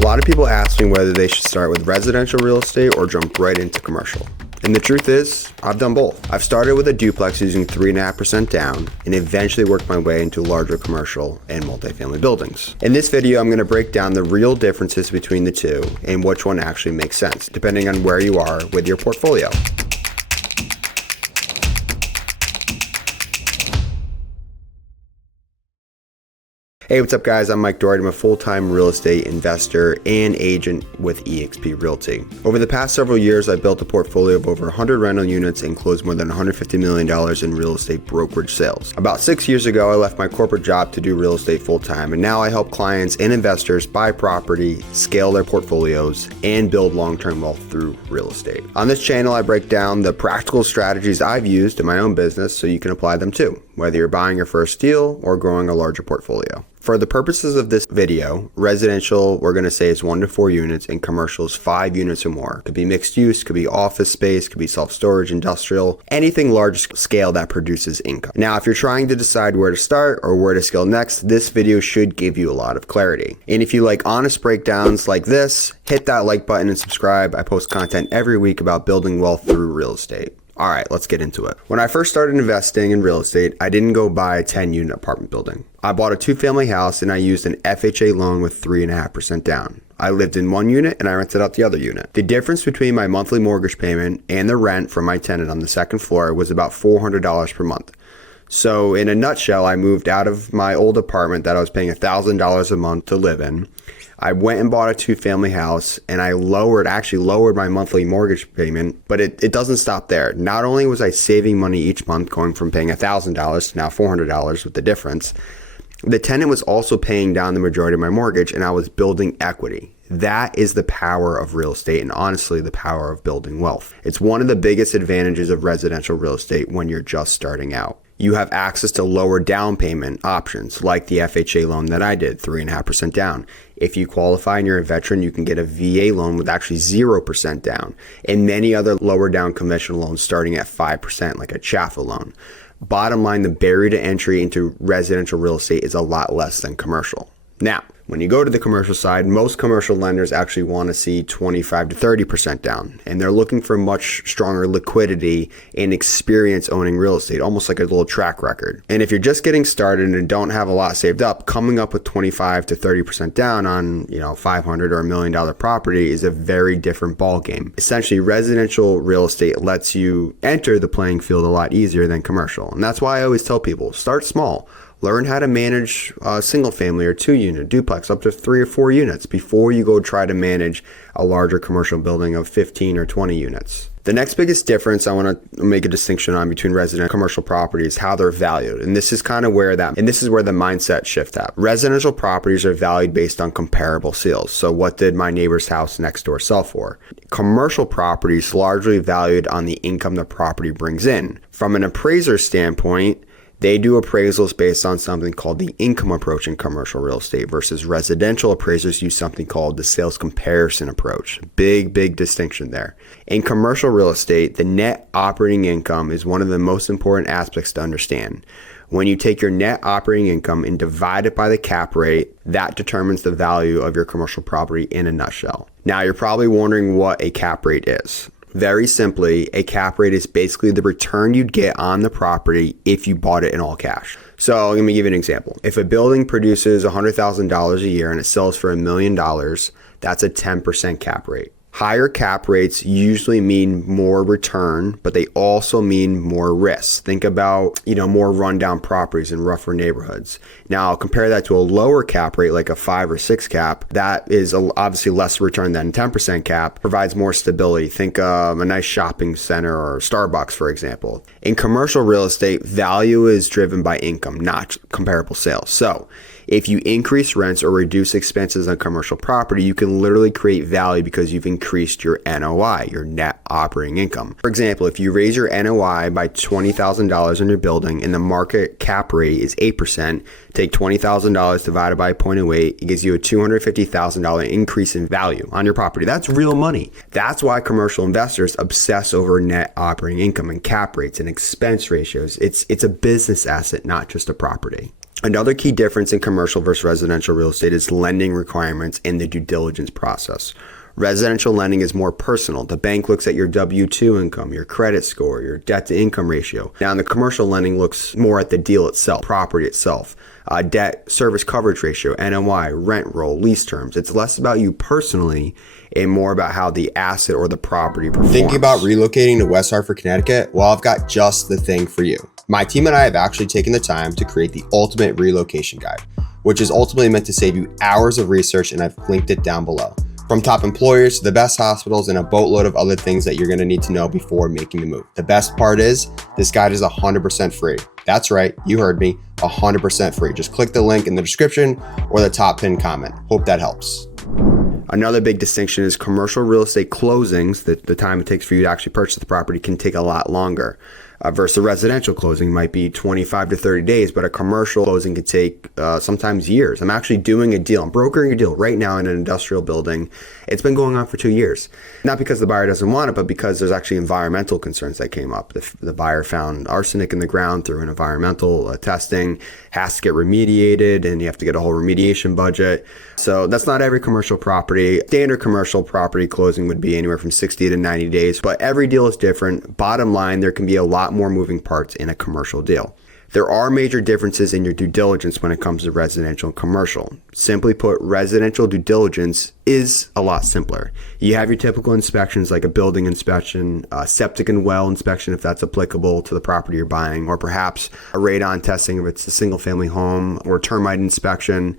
A lot of people ask me whether they should start with residential real estate or jump right into commercial. And the truth is, I've done both. I've started with a duplex using 3.5% down and eventually worked my way into larger commercial and multifamily buildings. In this video, I'm going to break down the real differences between the two and which one actually makes sense, depending on where you are with your portfolio. Hey, what's up guys? I'm Mike Doherty. I'm a full-time real estate investor and agent with eXp Realty. Over the past several years, I've built a portfolio of over 100 rental units and closed more than $150 million in real estate brokerage sales. About 6 years ago, I left my corporate job to do real estate full-time, and now I help clients and investors buy property, scale their portfolios, and build long-term wealth through real estate. On this channel, I break down the practical strategies I've used in my own business so you can apply them too, whether you're buying your first deal or growing a larger portfolio. For the purposes of this video, residential, we're going to say is 1 to 4 units, and commercial is 5 units or more. Could be mixed use, could be office space, could be self-storage, industrial, anything large scale that produces income. Now, if you're trying to decide where to start or where to scale next, this video should give you a lot of clarity. And if you like honest breakdowns like this, hit that like button and subscribe. I post content every week about building wealth through real estate. All right, let's get into it. When I first started investing in real estate, I didn't go buy a 10-unit apartment building. I bought a 2-family house and I used an FHA loan with 3.5% down. I lived in one unit and I rented out the other unit. The difference between my monthly mortgage payment and the rent from my tenant on the second floor was about $400 per month. So in a nutshell, I moved out of my old apartment that I was paying $1,000 a month to live in. I went and bought a 2-family house and I actually lowered my monthly mortgage payment, but it doesn't stop there. Not only was I saving money each month, going from paying $1,000 to now $400 with the difference, the tenant was also paying down the majority of my mortgage and I was building equity. That is the power of real estate and honestly the power of building wealth. It's one of the biggest advantages of residential real estate when you're just starting out. You have access to lower down payment options like the FHA loan that I did, 3.5% down. If you qualify and you're a veteran, you can get a VA loan with actually 0% down, and many other lower down conventional loans starting at 5%, like a CHFA loan. Bottom line, the barrier to entry into residential real estate is a lot less than commercial. Now, when you go to the commercial side, most commercial lenders actually want to see 25 to 30% down, and they're looking for much stronger liquidity and experience owning real estate, almost like a little track record. And if you're just getting started and don't have a lot saved up, coming up with 25 to 30% down on, $500 or $1 million property is a very different ball game. Essentially, residential real estate lets you enter the playing field a lot easier than commercial. And that's why I always tell people, start small. Learn how to manage a single family or 2-unit duplex up to 3 or 4 units before you go try to manage a larger commercial building of 15 or 20 units. The next biggest difference I want to make a distinction on between residential and commercial property is how they're valued. And this is kind of where the mindset shift at. Residential properties are valued based on comparable sales. So what did my neighbor's house next door sell for? Commercial properties largely valued on the income the property brings in. From an appraiser standpoint, they do appraisals based on something called the income approach in commercial real estate versus residential appraisers use something called the sales comparison approach. Big distinction there. In commercial real estate, the net operating income is one of the most important aspects to understand. When you take your net operating income and divide it by the cap rate, that determines the value of your commercial property in a nutshell. Now, you're probably wondering what a cap rate is. Very simply, a cap rate is basically the return you'd get on the property if you bought it in all cash. So let me give you an example. If a building produces $100,000 a year and it sells for $1 million, that's a 10% cap rate. Higher cap rates usually mean more return, but they also mean more risk. Think about, more rundown properties in rougher neighborhoods. Now, compare that to a lower cap rate, like a 5 or 6 cap. That is obviously less return than 10% cap, provides more stability. Think of a nice shopping center or Starbucks, for example. In commercial real estate, value is driven by income, not comparable sales. So if you increase rents or reduce expenses on commercial property, you can literally create value because you've increased your NOI, your net operating income. For example, if you raise your NOI by $20,000 in your building and the market cap rate is 8%, take $20,000 divided by 0.08, it gives you a $250,000 increase in value on your property. That's real money. That's why commercial investors obsess over net operating income and cap rates and expense ratios. It's a business asset, not just a property. Another key difference in commercial versus residential real estate is lending requirements and the due diligence process. Residential lending is more personal. The bank looks at your W-2 income, your credit score, your debt to income ratio. Now, the commercial lending looks more at the deal itself, property itself, debt service coverage ratio, NOI, rent roll, lease terms. It's less about you personally and more about how the asset or the property performs. Thinking about relocating to West Hartford, Connecticut? Well, I've got just the thing for you. My team and I have actually taken the time to create the ultimate relocation guide, which is ultimately meant to save you hours of research, and I've linked it down below. From top employers to the best hospitals and a boatload of other things that you're going to need to know before making the move. The best part is this guide is 100% free. That's right, you heard me, 100% free. Just click the link in the description or the top pinned comment. Hope that helps. Another big distinction is commercial real estate closings, the time it takes for you to actually purchase the property can take a lot longer. Versus a residential closing might be 25 to 30 days, but a commercial closing could take sometimes years. I'm actually doing a deal. I'm brokering a deal right now in an industrial building. It's been going on for 2 years. Not because the buyer doesn't want it, but because there's actually environmental concerns that came up. The buyer found arsenic in the ground through an environmental testing, has to get remediated, and you have to get a whole remediation budget. So that's not every commercial property. Standard commercial property closing would be anywhere from 60 to 90 days, but every deal is different. Bottom line, there can be a lot more moving parts in a commercial deal. There are major differences in your due diligence when it comes to residential and commercial. Simply put, residential due diligence is a lot simpler. You have your typical inspections like a building inspection, septic and well inspection if that's applicable to the property you're buying, or perhaps a radon testing if it's a single family home, or termite inspection.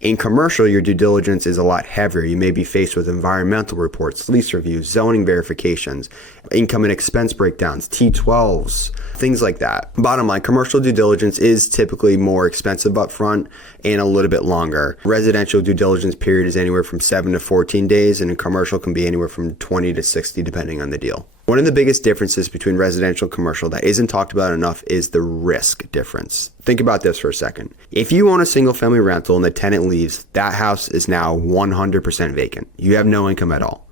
In commercial, your due diligence is a lot heavier. You may be faced with environmental reports, lease reviews, zoning verifications, income and expense breakdowns, T12s, things like that. Bottom line, commercial due diligence is typically more expensive up front and a little bit longer. Residential due diligence period is anywhere from 7 to 14 days, and in commercial can be anywhere from 20 to 60 depending on the deal. One of the biggest differences between residential and commercial that isn't talked about enough is the risk difference. Think about this for a second. If you own a single family rental and the tenant leaves, that house is now 100% vacant. You have no income at all.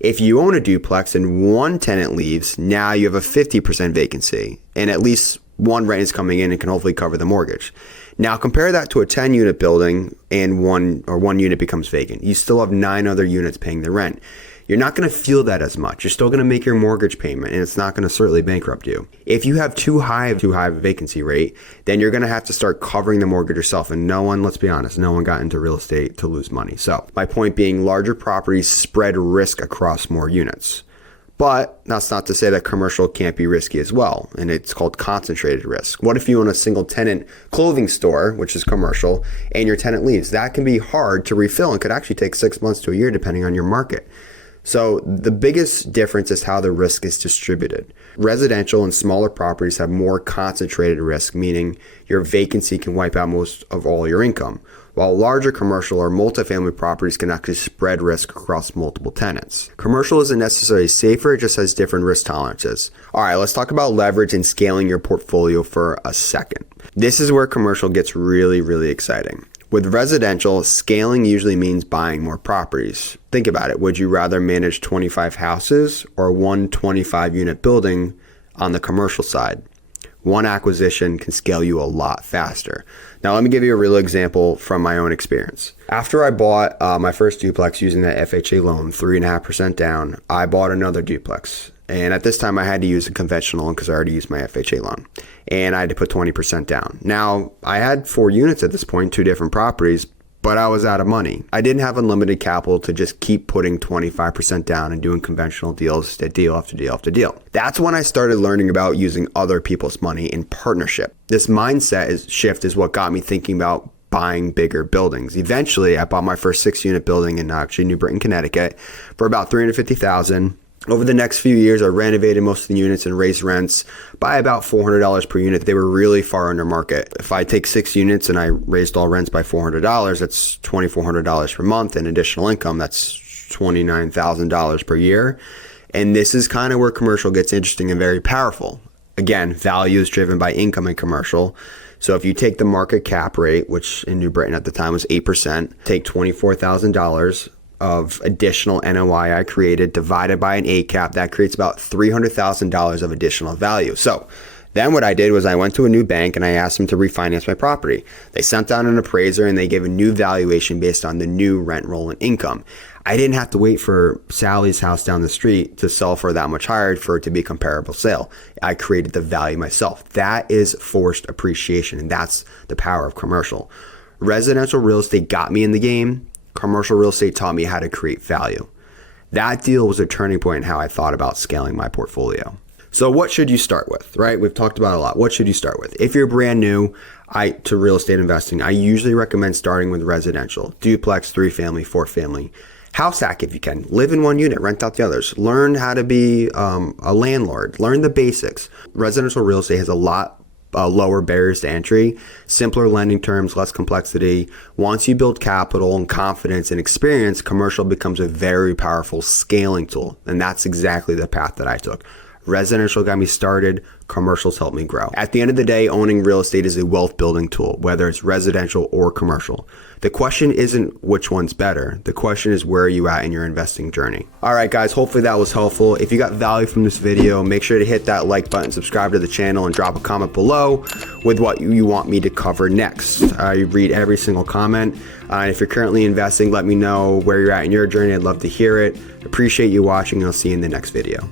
If you own a duplex and one tenant leaves, now you have a 50% vacancy and at least one rent is coming in and can hopefully cover the mortgage. Now compare that to a 10-unit building and one unit becomes vacant. You still have 9 other units paying the rent. You're not going to feel that as much. You're still going to make your mortgage payment, and it's not going to certainly bankrupt you. If you have too high of a vacancy rate, then you're going to have to start covering the mortgage yourself. And no one, let's be honest, no one got into real estate to lose money. So my point being, larger properties spread risk across more units. But that's not to say that commercial can't be risky as well, and it's called concentrated risk. What if you own a single tenant clothing store, which is commercial, and your tenant leaves? That can be hard to refill and could actually take 6 months to a year depending on your market. So the biggest difference is how the risk is distributed. Residential and smaller properties have more concentrated risk, meaning your vacancy can wipe out most of all your income, while larger commercial or multifamily properties can actually spread risk across multiple tenants. Commercial isn't necessarily safer, it just has different risk tolerances. All right, let's talk about leverage and scaling your portfolio for a second. This is where commercial gets really, really exciting. With residential, scaling usually means buying more properties. Think about it. Would you rather manage 25 houses or one 25-unit building on the commercial side? One acquisition can scale you a lot faster. Now, let me give you a real example from my own experience. After I bought my first duplex using that FHA loan, 3.5% down, I bought another duplex. And at this time, I had to use a conventional loan because I already used my FHA loan. And I had to put 20% down. Now, I had 4 units at this point, 2 different properties, but I was out of money. I didn't have unlimited capital to just keep putting 25% down and doing conventional deals, deal after deal after deal. That's when I started learning about using other people's money in partnership. This mindset shift is what got me thinking about buying bigger buildings. Eventually, I bought my first 6-unit building in actually New Britain, Connecticut for about $350,000. Over the next few years, I renovated most of the units and raised rents by about $400 per unit. They were really far under market. If I take 6 units and I raised all rents by $400, that's $2,400 per month in additional income. That's $29,000 per year. And this is kind of where commercial gets interesting and very powerful. Again, value is driven by income in commercial. So if you take the market cap rate, which in New Britain at the time was 8%, take $24,000 of additional NOI I created divided by an 8 cap, that creates about $300,000 of additional value. So Then what I did was I went to a new bank and I asked them to refinance my property. They sent out an appraiser and they gave a new valuation based on the new rent roll and income. I didn't have to wait for Sally's house down the street to sell for that much higher for it to be a comparable sale. I created the value myself. That is forced appreciation, and that's the power of commercial. Residential real estate got me in the game. Commercial real estate taught me how to create value. That deal was a turning point in how I thought about scaling my portfolio. So what should you start with, right? We've talked about a lot. What should you start with? If you're brand new to real estate investing, I usually recommend starting with residential, duplex, 3-family, 4-family. House hack if you can. Live in one unit, rent out the others. Learn how to be a landlord. Learn the basics. Residential real estate has a lot lower barriers to entry, simpler lending terms, less complexity. Once you build capital and confidence and experience, commercial becomes a very powerful scaling tool. And that's exactly the path that I took. Residential got me started, commercials helped me grow. At the end of the day, owning real estate is a wealth building tool, whether it's residential or commercial. The question isn't which one's better. The question is, where are you at in your investing journey? All right, guys, hopefully that was helpful. If you got value from this video, make sure to hit that like button, subscribe to the channel, and drop a comment below with what you want me to cover next. I read every single comment. If you're currently investing, let me know where you're at in your journey. I'd love to hear it. Appreciate you watching, and I'll see you in the next video.